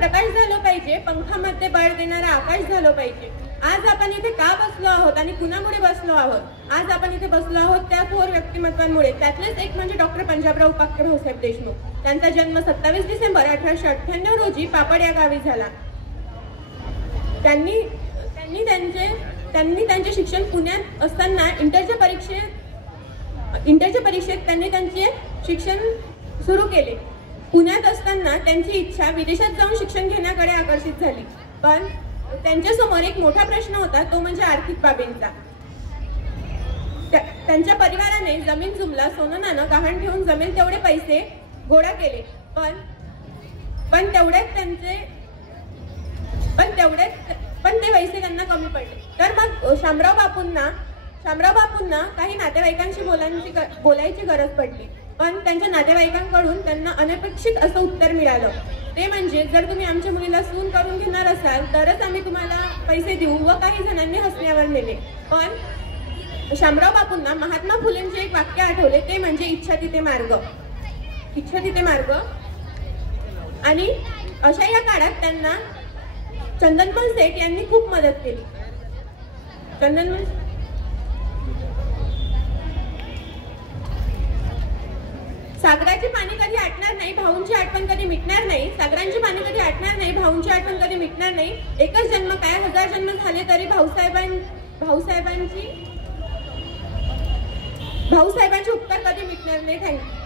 प्रकाश झालं पाहिजे, पंखामध्ये बळ देणारा आकाश झालं पाहिजे। आज आपण इथे का बसलो आहोत आणि कुणामुळे बसलो आहोत? आज आपण इथे बसलो आहोत त्या थोर व्यक्तिमत्वांमुळे। त्यातलेच एक म्हणजे डॉक्टर पंजाबराव उपाख्य भाऊसाहेब देशमुख। त्यांचा जन्म 27 डिसेंबर 1898 रोजी पापड या गावी झाला। त्यांनी त्यांचे शिक्षण पुण्यात असताना इंटरच्या परीक्षेत त्यांनी त्यांचे शिक्षण सुरू केले। पुण्यात असताना त्यांची इच्छा विदेशात जाऊन शिक्षण घेण्याकडे आकर्षित झाली, पण त्यांच्या समोर एक मोठा प्रश्न होता, तो म्हणजे आर्थिक बाबींचा। त्यांच्या परिवाराने जमीन जुमला, सोनं नाणं गहाण ठेवून जमेल तेवढे पैसे गोळा केले, पण ते पैसे त्यांना कमी पडले। तर मग शामराव बापूंना काही नातेवाईकांशी बोलायची गरज पडली, पण त्यांच्या नातेवाईकांकडून त्यांना अनपेक्षित असं उत्तर मिळालं, ते म्हणजे जर तुम्ही आमच्या मुलीला सून करून घेणार असाल तरच आम्ही तुम्हाला पैसे देऊ। व काही जणांनी हसण्यावर नेले, पण शामराव बापूंना महात्मा फुलेंचे एक वाक्य आठवले, ते म्हणजे इच्छा तिथे मार्ग। आणि अशा या काळात त्यांना चंदनमल सेठ यांनी खूप मदत केली। सागराची पाणी कधी आटणार नाही, भाऊंची आठवण कधी मिटणार नाही। सागरांची पाणी कधी आटणार नाही, भाऊंची आठवण कधी मिटणार नाही। एकच जन्म काय 1000 जन्म झाले तरी भाऊसाहेबांची उपकार कधी मिटणार नाही। थँक्यू।